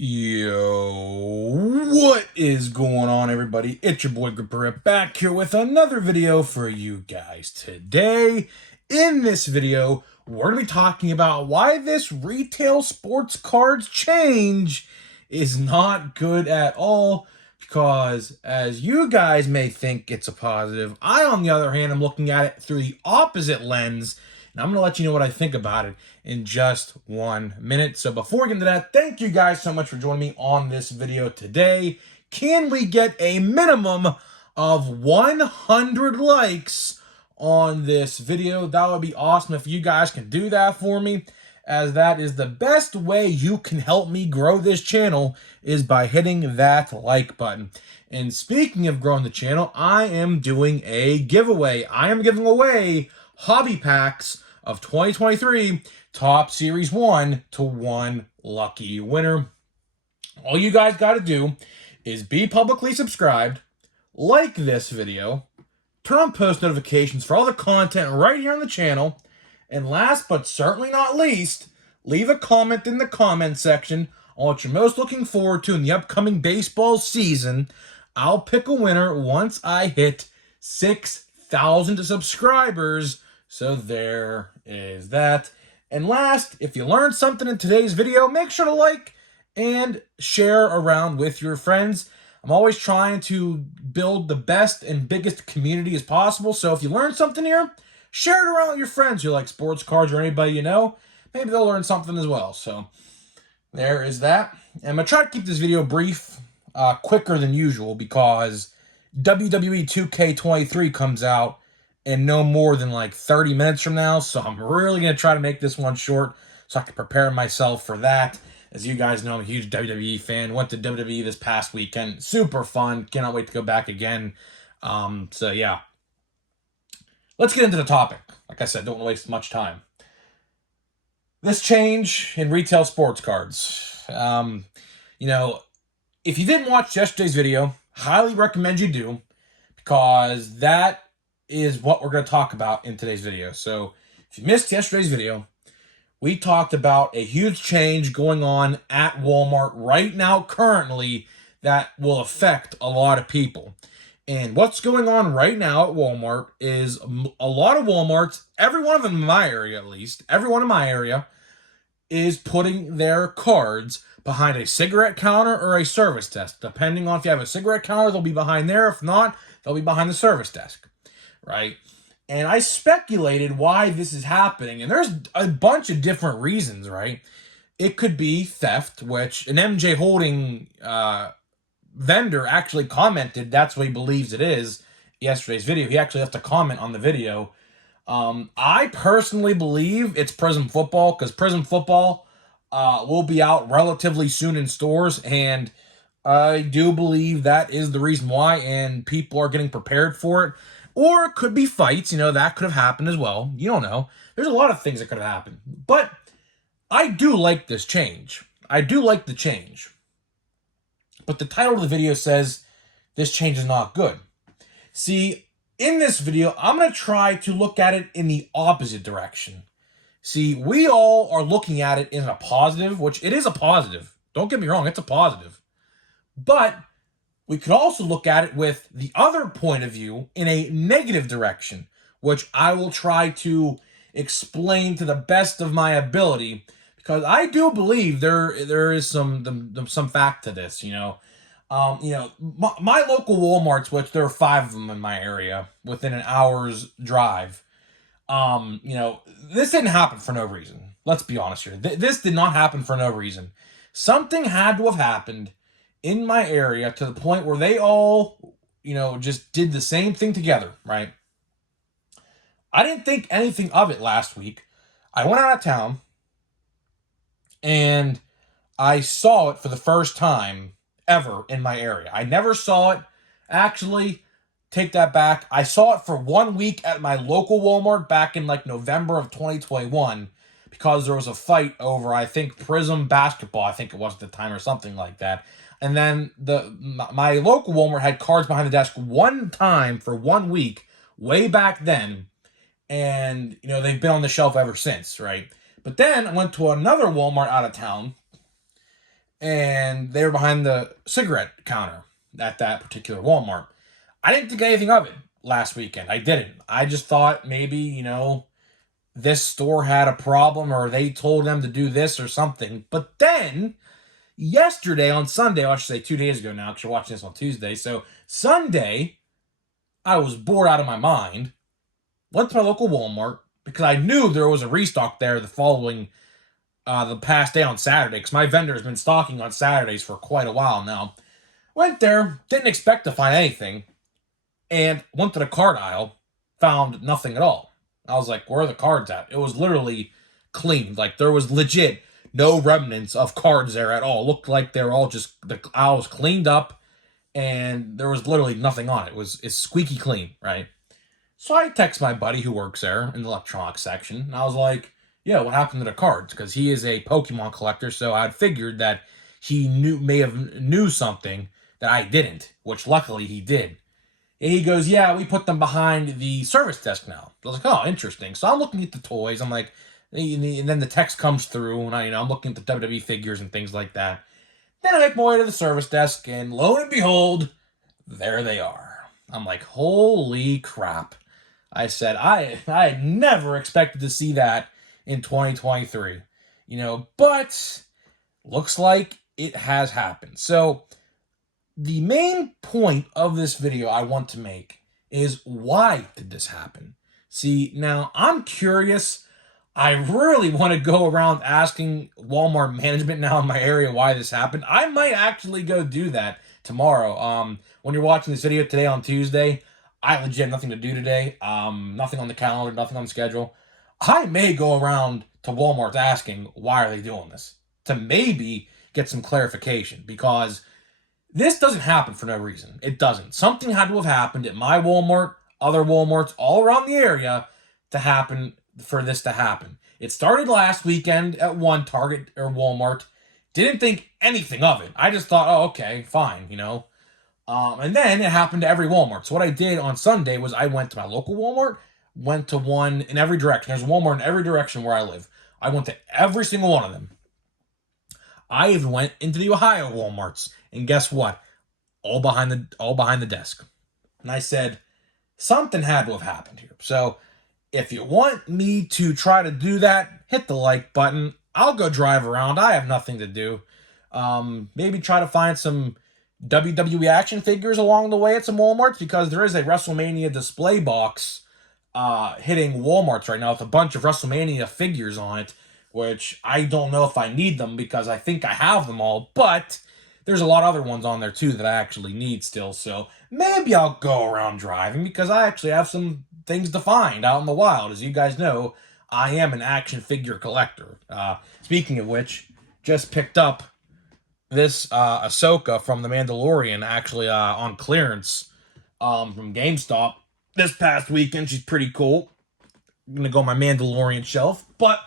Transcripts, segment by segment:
Yo, what is going on, everybody? It's your boy Gripper back here with another video for you guys. Today, in this video, we're going to be talking about why this retail sports cards change is not good at all. Because, as you guys may think it's a positive, I, on the other hand, am looking at it through the opposite lens. And I'm going to let you know what I think about it in just 1 minute. So before we get into that, thank you guys so much for joining me on this video today. Can we get a minimum of 100 likes on this video? That would be awesome if you guys can do that for me, as that is the best way you can help me grow this channel is by hitting that like button. And speaking of growing the channel, I am doing a giveaway. I am giving away hobby packs of 2023 Topps Series 1 to one lucky winner. All you guys got to do is be publicly subscribed, like this video, turn on post notifications for all the content right here on the channel, and last but certainly not least, leave a comment in the comment section on what you're most looking forward to in the upcoming baseball season. I'll pick a winner once I hit 6,000 subscribers. So there is that. And last, if you learned something in today's video, make sure to like and share around with your friends. I'm always trying to build the best and biggest community as possible. So if you learned something here, share it around with your friends who like sports cards or anybody you know. Maybe they'll learn something as well. So there is that. And I'm going to try to keep this video brief, quicker than usual, because WWE 2K23 comes out in no more than like 30 minutes from now. So I'm really going to try to make this one short so I can prepare myself for that. As you guys know, I'm a huge WWE fan. Went to WWE this past weekend. Super fun. Cannot wait to go back again. So yeah. Let's get into the topic. Like I said, don't waste much time. This change in retail sports cards. If you didn't watch yesterday's video, highly recommend you do, because that is what we're going to talk about in today's video. So if you missed yesterday's video, we talked about a huge change going on at Walmart right now currently that will affect a lot of people. And what's going on right now at Walmart is a lot of Walmarts, every one of them in my area at least, everyone in my area is putting their cards behind a cigarette counter or a service desk. Depending on if you have a cigarette counter, they'll be behind there. If not, they'll be behind the service desk. Right? And I speculated why this is happening, and there's a bunch of different reasons, right? It could be theft, which an MJ Holding vendor actually commented that's what he believes it is yesterday's video. He actually left a comment on the video. I personally believe it's Prizm Football, because Prizm Football will be out relatively soon in stores, and I do believe that is the reason why, and people are getting prepared for it. Or it could be fights, that could have happened as well. You don't know. There's a lot of things that could have happened. But I do like this change. I do like the change. But the title of the video says, this change is not good. See, in this video, I'm going to try to look at it in the opposite direction. See, we all are looking at it in a positive, which it is a positive. Don't get me wrong, it's a positive. But we could also look at it with the other point of view in a negative direction, which I will try to explain to the best of my ability, because I do believe there is some fact to this. My local Walmarts, which there are 5 of them in my area within an hour's drive. This didn't happen for no reason. Let's be honest here. This did not happen for no reason. Something had to have happened in my area to the point where they all, just did the same thing together, right? I didn't think anything of it last week. I went out of town and I saw it for the first time ever in my area. I never saw it. Actually, take that back. I saw it for 1 week at my local Walmart back in like November of 2021 because there was a fight over, I think, Prizm basketball, I think it was at the time, or something like that. And then my local Walmart had cards behind the desk one time for 1 week, way back then. And, they've been on the shelf ever since, right? But then I went to another Walmart out of town, and they were behind the cigarette counter at that particular Walmart. I didn't think anything of it last weekend. I didn't. I just thought maybe, this store had a problem or they told them to do this or something. But then, yesterday on Sunday, I should say 2 days ago now, because you're watching this on Tuesday. So, Sunday, I was bored out of my mind, went to my local Walmart, because I knew there was a restock there the past day on Saturday, because my vendor has been stocking on Saturdays for quite a while now. Went there, didn't expect to find anything, and went to the card aisle, found nothing at all. I was like, where are the cards at? It was literally clean. Like, there was legit no remnants of cards there at all. It looked like they were all just, the aisle was cleaned up, and there was literally nothing on it. It's squeaky clean, right? So I text my buddy who works there in the electronics section, and I was like, yeah, what happened to the cards? Because he is a Pokemon collector, so I'd figured that he may have knew something that I didn't, which luckily he did. And he goes, yeah, we put them behind the service desk now. I was like, oh, interesting. So I'm looking at the toys. I'm like, and then the text comes through, and I'm looking at the WWE figures and things like that. Then I make my way to the service desk, and lo and behold, there they are. I'm like, holy crap. I said, I never expected to see that in 2023. But looks like it has happened. So the main point of this video I want to make is, why did this happen? See, now I'm curious. I really want to go around asking Walmart management now in my area why this happened. I might actually go do that tomorrow. When you're watching this video today on Tuesday, I legit have nothing to do today. Nothing on the calendar, nothing on the schedule. I may go around to Walmart asking why are they doing this, to maybe get some clarification, because this doesn't happen for no reason. It doesn't. Something had to have happened at my Walmart, other Walmarts all around the area for this to happen. It started last weekend at one Target or Walmart. Didn't think anything of it. I just thought, oh, okay, fine, and then it happened to every Walmart. So what I did on Sunday was I went to my local Walmart, went to one in every direction. There's a Walmart in every direction where I live. I went to every single one of them. I even went into the Ohio Walmarts, and guess what? All behind the desk. And I said, something had to have happened here. So if you want me to try to do that, hit the like button. I'll go drive around. I have nothing to do. Maybe try to find some WWE action figures along the way at some Walmarts, because there is a WrestleMania display box hitting Walmarts right now with a bunch of WrestleMania figures on it, which I don't know if I need them because I think I have them all, but there's a lot of other ones on there too that I actually need still, so maybe I'll go around driving, because I actually have some things to find out in the wild. As you guys know, I am an action figure collector. Speaking of which, just picked up this Ahsoka from The Mandalorian, actually on clearance from GameStop this past weekend. She's pretty cool. I'm going to go on my Mandalorian shelf, but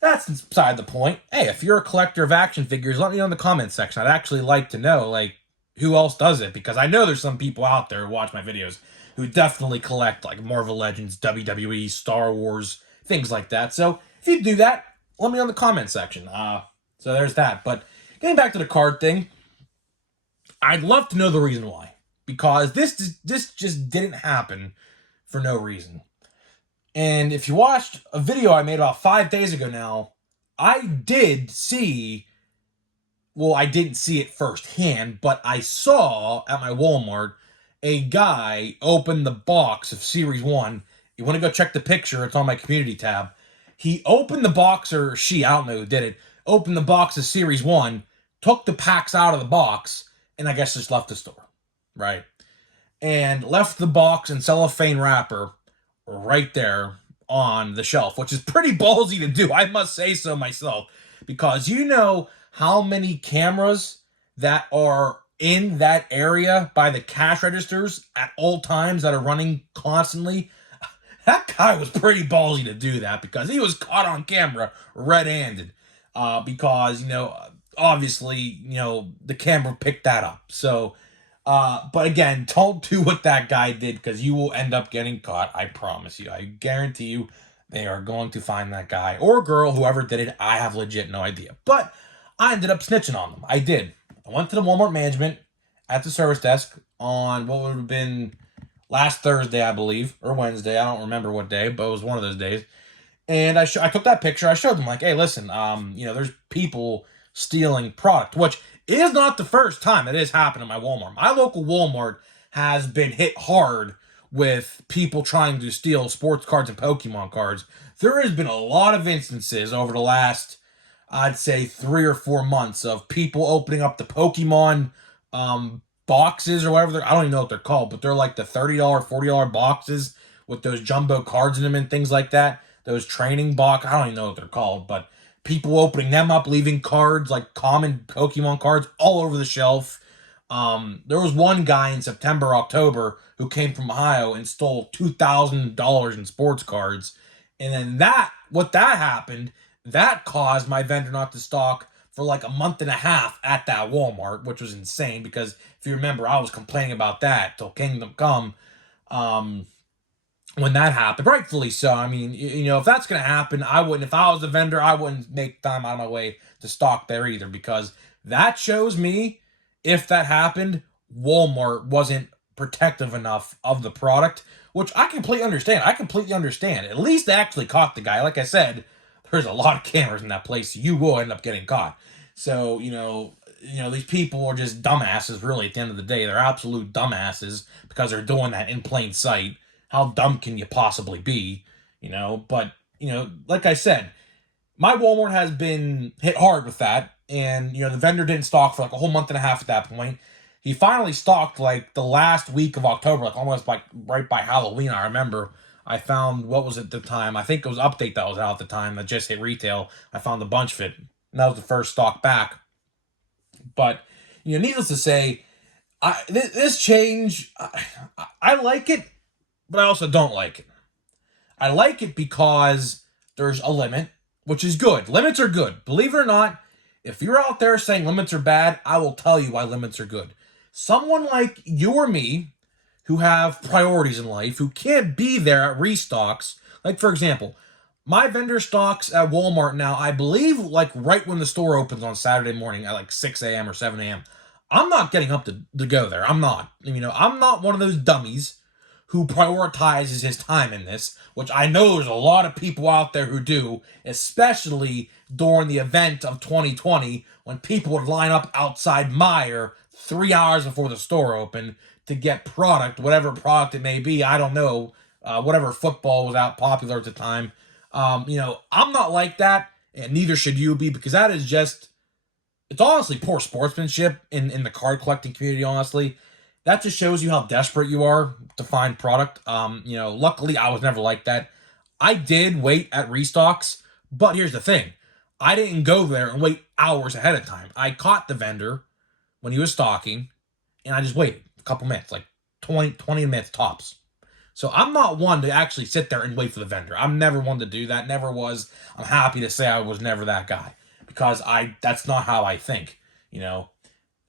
that's beside the point. Hey, if you're a collector of action figures, let me know in the comments section. I'd actually like to know, who else does it, because I know there's some people out there who watch my videos who definitely collect, Marvel Legends, WWE, Star Wars, things like that. So if you do that, let me know in the comment section. So there's that. But getting back to the card thing, I'd love to know the reason why, because this just didn't happen for no reason. And if you watched a video I made about 5 days ago now, I didn't see it firsthand, but I saw at my Walmart a guy open the box of Series 1. You want to go check the picture, it's on my community tab. He opened the box, or she, I don't know who did it, opened the box of Series 1, took the packs out of the box, and I guess just left the store, right? And left the box and cellophane wrapper right there on the shelf, which is pretty ballsy to do, I must say so myself, because you know how many cameras that are in that area by the cash registers at all times that are running constantly. That guy was pretty ballsy to do that, because he was caught on camera red-handed, because, obviously, the camera picked that up. So, but again, don't do what that guy did, because you will end up getting caught. I promise you. I guarantee you they are going to find that guy or girl, whoever did it. I have legit no idea. But I ended up snitching on them. I did. I went to the Walmart management at the service desk on what would have been last Thursday, I believe, or Wednesday. I don't remember what day, but it was one of those days. And I took that picture. I showed them like, hey, listen, there's people stealing product, which is not the first time it has happened at my Walmart. My local Walmart has been hit hard with people trying to steal sports cards and Pokemon cards. There has been a lot of instances over the last, I'd say, 3 or 4 months of people opening up the Pokemon boxes or whatever. I don't even know what they're called, but they're like the $30, $40 boxes with those jumbo cards in them and things like that. Those training box, I don't even know what they're called, but people opening them up, leaving cards, like common Pokemon cards, all over the shelf. There was one guy in September, October, who came from Ohio and stole $2,000 in sports cards. And then what that happened, that caused my vendor not to stock for like a month and a half at that Walmart, which was insane because if you remember, I was complaining about that till Kingdom Come. When that happened, rightfully so. I mean, if that's going to happen, I wouldn't, if I was a vendor, I wouldn't make time out of my way to stock there either, because that shows me, if that happened, Walmart wasn't protective enough of the product, which I completely understand. At least they actually caught the guy. Like I said, there's a lot of cameras in that place. So you will end up getting caught. So, these people are just dumbasses, really, at the end of the day. They're absolute dumbasses because they're doing that in plain sight. How dumb can you possibly be? But, like I said, my Walmart has been hit hard with that. And, the vendor didn't stock for like a whole month and a half at that point. He finally stocked like the last week of October, like almost like right by Halloween. I remember I found, what was it at the time? I think it was Update that was out at the time that just hit retail. I found a bunch of it. And that was the first stock back. But, needless to say, this change, I like it, but I also don't like it. I like it because there's a limit, which is good. Limits are good. Believe it or not, if you're out there saying limits are bad, I will tell you why limits are good. Someone like you or me, who have priorities in life, who can't be there at restocks, like for example, my vendor stocks at Walmart now, I believe, like right when the store opens on Saturday morning at like 6 a.m. or 7 a.m. I'm not getting up to go there. I'm not. I'm not one of those dummies who prioritizes his time in this, which I know there's a lot of people out there who do, especially during the event of 2020 when people would line up outside Meijer 3 hours before the store opened to get product, whatever product it may be. I don't know, whatever football was out popular at the time. I'm not like that, and neither should you be, because that is just, it's honestly poor sportsmanship in the card collecting community, honestly. That just shows you how desperate you are to find product. Luckily I was never like that. I did wait at restocks, but here's the thing. I didn't go there and wait hours ahead of time. I caught the vendor when he was stocking, and I just waited a couple minutes, like 20 minutes tops. So I'm not one to actually sit there and wait for the vendor. I'm never one to do that. Never was. I'm happy to say I was never that guy, because that's not how I think.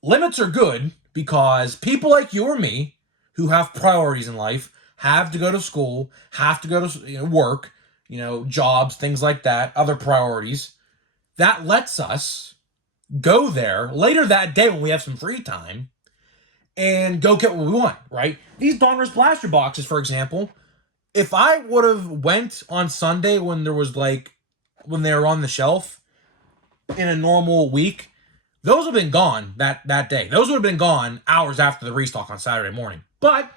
Limits are good because people like you or me who have priorities in life have to go to school, have to go to work, jobs, things like that, other priorities. That lets us go there later that day when we have some free time and go get what we want, right? These Donruss Blaster boxes, for example, if I would have went on Sunday when they were on the shelf in a normal week, those would have been gone that day. Those would have been gone hours after the restock on Saturday morning. But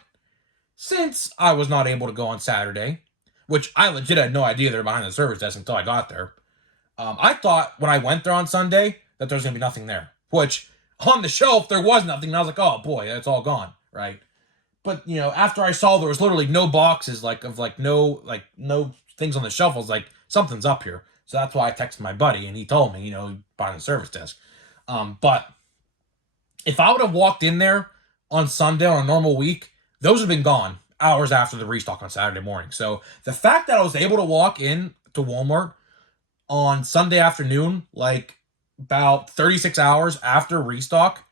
since I was not able to go on Saturday, which I legit had no idea they were behind the service desk until I got there, I thought when I went there on Sunday that there was going to be nothing there, which on the shelf there was nothing, and I was like, oh boy, it's all gone, right? But after I saw there was literally no boxes, no things on the shelf, I was like, something's up here. So that's why I texted my buddy, and he told me, behind the service desk. But if I would have walked in there on Sunday on a normal week, those would have been gone hours after the restock on Saturday morning. So the fact that I was able to walk in to Walmart on Sunday afternoon, like about 36 hours after restock,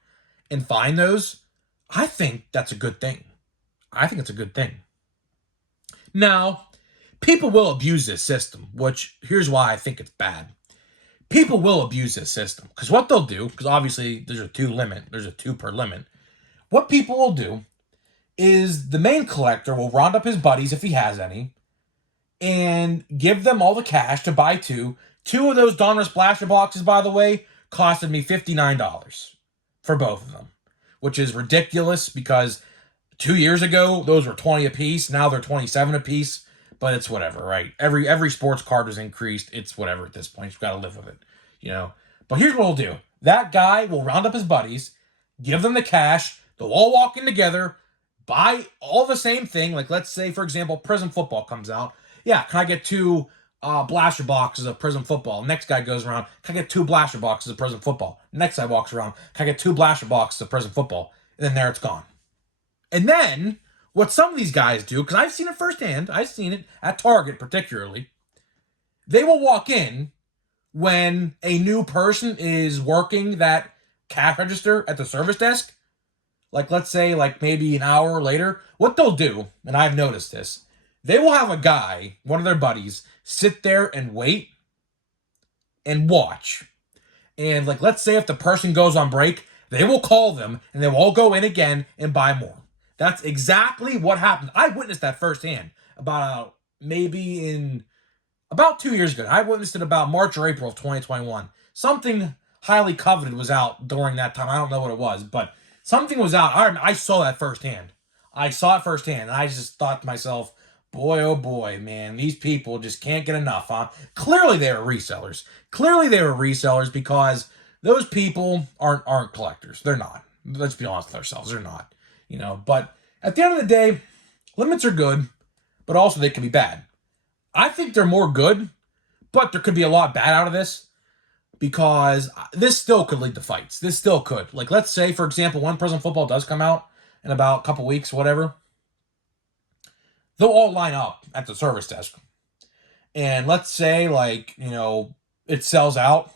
and find those, I think that's a good thing. I think it's a good thing. Now, people will abuse this system, which here's why I think it's bad. people will abuse this system. Because what they'll do, because obviously there's a two per limit. What people will do is the main collector will round up his buddies if he has any and give them all the cash to buy two. Two of those Donruss Blaster boxes, by the way, costed me $59 for both of them, which is ridiculous because 2 years ago those were 20 a piece. Now they're 27 a piece, but it's whatever, right? Every sports card has increased. It's whatever at this point. You've got to live with it, But here's what we'll do: that guy will round up his buddies, give them the cash. They'll all walk in together, buy all the same thing. Like, let's say, for example, Prism Football comes out. Yeah, can I get two blaster boxes of Prism Football? Next guy goes around, can I get two blaster boxes of Prism Football? Next guy walks around, can I get two blaster boxes of Prism Football? And then there it's gone. And then, what some of these guys do, because I've seen it firsthand, I've seen it at Target particularly, they will walk in when a new person is working that cash register at the service desk. Like, let's say, like, maybe an hour later. What they'll do, and I've noticed this, they will have a guy, one of their buddies, sit there and wait and watch. And, like, let's say if the person goes on break, they will call them and they will all go in again and buy more. That's exactly what happened. I witnessed that firsthand about 2 years ago. I witnessed it about March or April of 2021. Something highly coveted was out during that time. I don't know what it was, but something was out. I saw that firsthand. I saw it firsthand, and I just thought to myself, boy, oh boy, man, these people just can't get enough, huh? Clearly they were resellers. Clearly they were resellers because those people aren't collectors. They're not. Let's be honest with ourselves. They're not. But at the end of the day, limits are good, but also they can be bad. I think they're more good, but there could be a lot bad out of this because this still could lead to fights. This still could. Like, let's say, for example, when Prism Football does come out in about a couple weeks, whatever, they'll all line up at the service desk. And let's say, it sells out.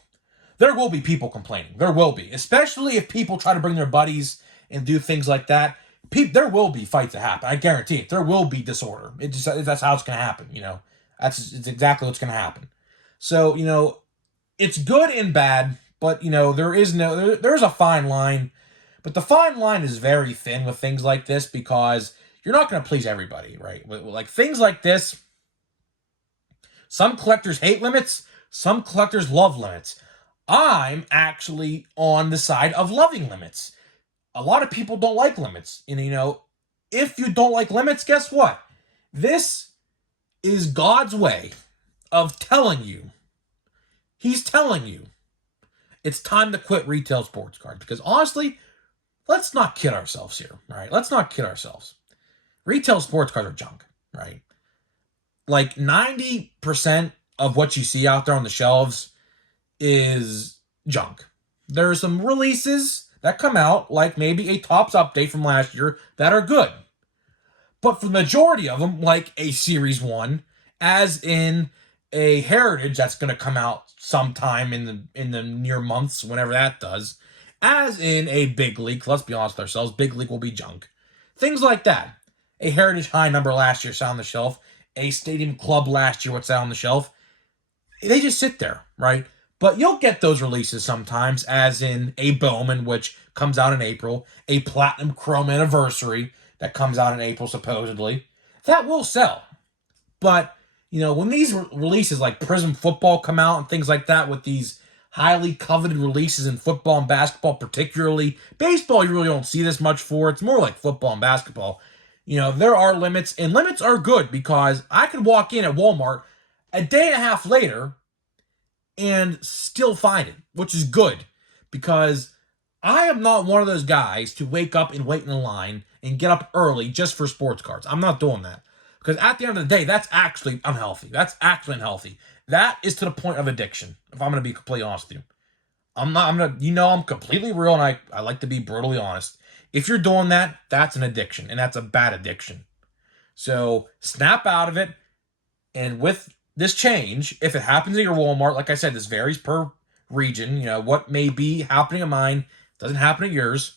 There will be people complaining. There will be. Especially if people try to bring their buddies and do things like that. There will be fights that happen. I guarantee it. There will be disorder. That's how it's going to happen, It's exactly what's going to happen. So, it's good and bad, but, there's a fine line. But the fine line is very thin with things like this because you're not going to please everybody, right? Like things like this, some collectors hate limits, some collectors love limits. I'm actually on the side of loving limits. A lot of people don't like limits. And, if you don't like limits, guess what? This is God's way of telling you. He's telling you it's time to quit retail sports cards. Because honestly, let's not kid ourselves here, right? Let's not kid ourselves. Retail sports cards are junk, right? Like 90% of what you see out there on the shelves is junk. There are some releases that come out, like maybe a Topps update from last year, that are good. But for the majority of them, like a Series 1, as in a Heritage that's going to come out sometime in the near months, whenever that does, as in a Big League, let's be honest with ourselves, Big League will be junk. Things like that. A Heritage high number last year sat on the shelf. A Stadium Club last year what's out on the shelf. They just sit there, right? But you'll get those releases sometimes, as in a Bowman, which comes out in April, a Platinum Chrome Anniversary that comes out in April, supposedly. That will sell. But, when these releases like Prism Football come out and things like that with these highly coveted releases in football and basketball particularly, baseball you really don't see this much for. It's more like football and basketball. There are limits, and limits are good because I could walk in at Walmart a day and a half later and still find it, which is good because I am not one of those guys to wake up and wait in a line and get up early just for sports cards. I'm not doing that because at the end of the day, that's actually unhealthy. That's actually unhealthy. That is to the point of addiction, if I'm going to be completely honest with you. I'm completely real, and I like to be brutally honest. If you're doing that, that's an addiction, and that's a bad addiction. So snap out of it, and with this change, if it happens at your Walmart, like I said, this varies per region. What may be happening at mine doesn't happen at yours.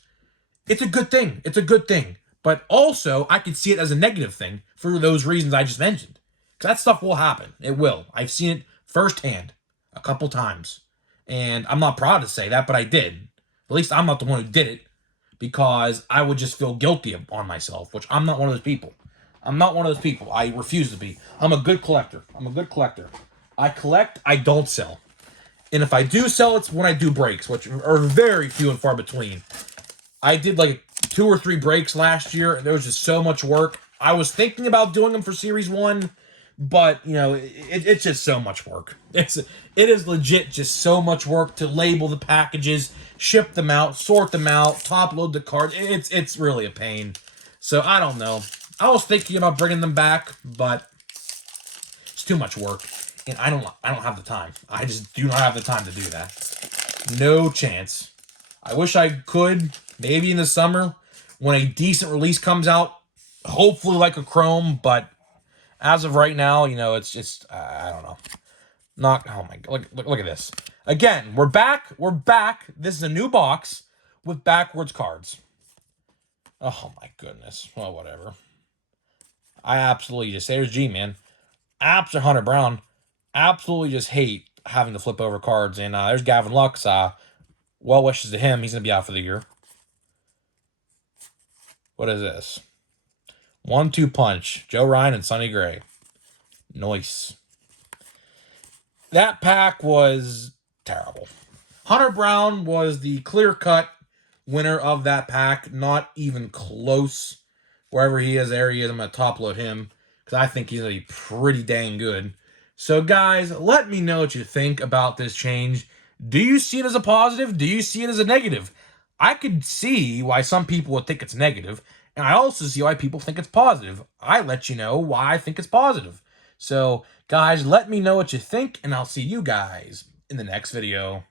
It's a good thing. It's a good thing. But also, I can see it as a negative thing for those reasons I just mentioned. Because that stuff will happen. It will. I've seen it firsthand a couple times. And I'm not proud to say that, but I did. At least I'm not the one who did it, because I would just feel guilty on myself, which I'm not one of those people. I'm not one of those people. I refuse to be. I'm a good collector. I collect, I don't sell. And if I do sell, it's when I do breaks, which are very few and far between. I did like 2 or 3 breaks last year, and there was just so much work. I was thinking about doing them for Series 1, but, you know, it's just so much work. It is legit just so much work to label the packages, ship them out, sort them out, top load the cards. It's really a pain. So I don't know. I was thinking about bringing them back, but it's too much work, and I don't have the time. I just do not have the time to do that. No chance. I wish I could, maybe in the summer when a decent release comes out, hopefully like a Chrome, but as of right now, you know, it's just, I don't know. Not, oh my God, look at this. Again, we're back. This is a new box with backwards cards. Oh my goodness. Well, whatever. I absolutely just, there's G, man. Absolutely Hunter Brown. Absolutely just hate having to flip over cards. And there's Gavin Lux. Well wishes to him. He's going to be out for the year. What is this? 1-2 punch. Joe Ryan and Sonny Gray. Nice. That pack was terrible. Hunter Brown was the clear-cut winner of that pack. Not even close. Wherever he is, there he is. I'm going to top load him, because I think he's going to be pretty dang good. So, guys, let me know what you think about this change. Do you see it as a positive? Do you see it as a negative? I could see why some people would think it's negative, and I also see why people think it's positive. I let you know why I think it's positive. So, guys, let me know what you think, and I'll see you guys in the next video.